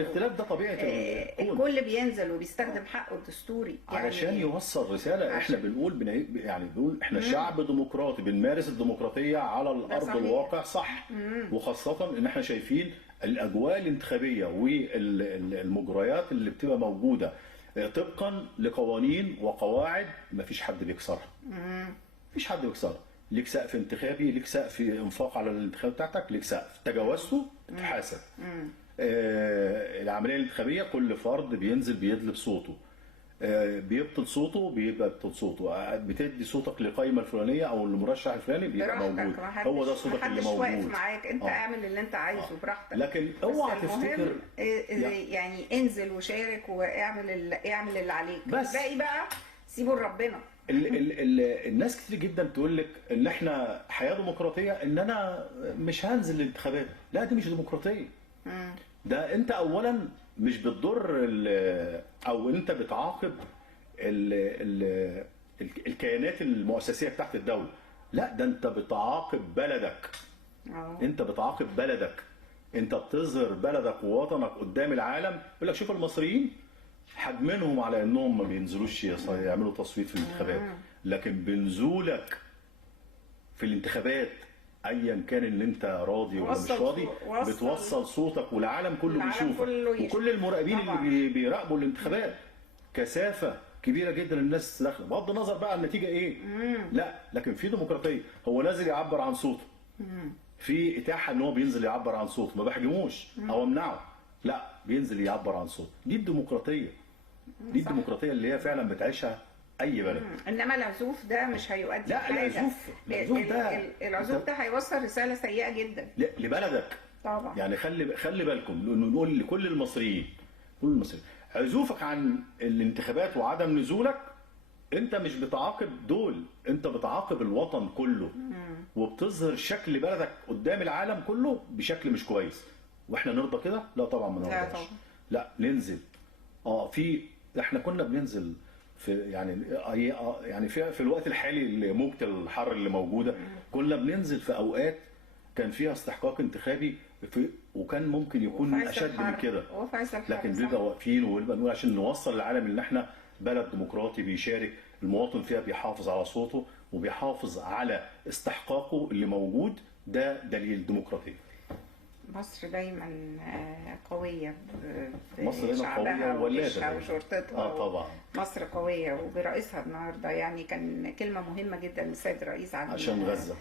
الاختلاف ده طبيعه الكون. الكل بينزل وبيستخدم حقه الدستوري علشان يوصل رساله. احنا بنقول يعني بنقول احنا شعب ديمقراطي بنمارس الديمقراطيه على الارض الواقع، صح. وخاصه ان احنا شايفين الاجواء الانتخابيه والمجريات اللي بتبقى موجوده طبقا لقوانين وقواعد مفيش حد بيكسرها. مفيش حد بيكسرها. ليك سقف انتخابي، ليك سقف انفاق على الانتخاب بتاعتك، ليك سقف تجاوزته تحاسب. العمليه الانتخابيه كل فرد بينزل بيدلب صوته، بيبطل صوته بيبقى بيبطل صوته، بتدي صوتك للقائمه الفلانيه او المرشح الفلاني بيبقى موجود. هو ده صوتك اللي موجود. محدش واقف معاك، انت اعمل اللي انت عايزه براحتك. لكن اوعى تفتكر يعني انزل وشارك واعمل اعمل اللي عليك، بس الباقي بقى سيبه لربنا. الناس كتير جدا تقول لك ان احنا حياه ديمقراطيه، ان انا مش هنزل الانتخابات. لا، دي مش ديمقراطيه. ده انت اولا مش بتضر او انت بتعاقب الكيانات المؤسسيه بتاعت الدوله. لا، ده انت بتعاقب بلدك. انت بتعاقب بلدك، انت بتظهر بلدك ووطنك قدام العالم. يقول لك شوف المصريين حجمينهم على انهم ما بينزلوش يعملوا تصويت في الانتخابات، لكن بنزولك في الانتخابات ايا كان اللي انت راضي ولا مش راضي بتوصل صوتك والعالم كله بيشوفك، وكل المراقبين اللي بيراقبوا الانتخابات كثافه كبيره جدا الناس داخله، بغض النظر بقى النتيجه ايه. لا، لكن في ديمقراطيه. هو نازل يعبر عن صوته، في اتاحه ان هو بينزل يعبر عن صوته، ما بحجموش او امنعه، لا، بينزل يعبر عن صوته. دي الديمقراطيه. دي الديمقراطيه اللي هي فعلا بتعيشها اي بلد. انما العزوف ده مش هيؤدي لا، العزوف ده هيوصل رساله سيئه جدا لبلدك طبعا. يعني خلي بالكم، نقول لكل المصريين، عزوفك عن الانتخابات وعدم نزولك، انت مش بتعاقب دول، انت بتعاقب الوطن كله. وبتظهر شكل بلدك قدام العالم كله بشكل مش كويس. واحنا نرضى كده؟ لا طبعا، ما نرضاش. لا، ننزل. احنا كنا بننزل في يعني في الوقت الحالي موجة الحر اللي موجوده، كنا بننزل في اوقات كان فيها استحقاق انتخابي وكان ممكن يكون اشد من كده، لكن بنبقى واقفين ونبقى نقول عشان نوصل للعالم ان احنا بلد ديمقراطي بيشارك، المواطن فيها بيحافظ على صوته وبيحافظ على استحقاقه اللي موجود. ده دليل ديمقراطيه. مصر دايما قوية مصر دايما قوية وجيشها وشرطتها. طبعا مصر قوية وبرئيسها النهارده، يعني كان كلمة مهمة جدا للسيد الرئيس عشان غزة.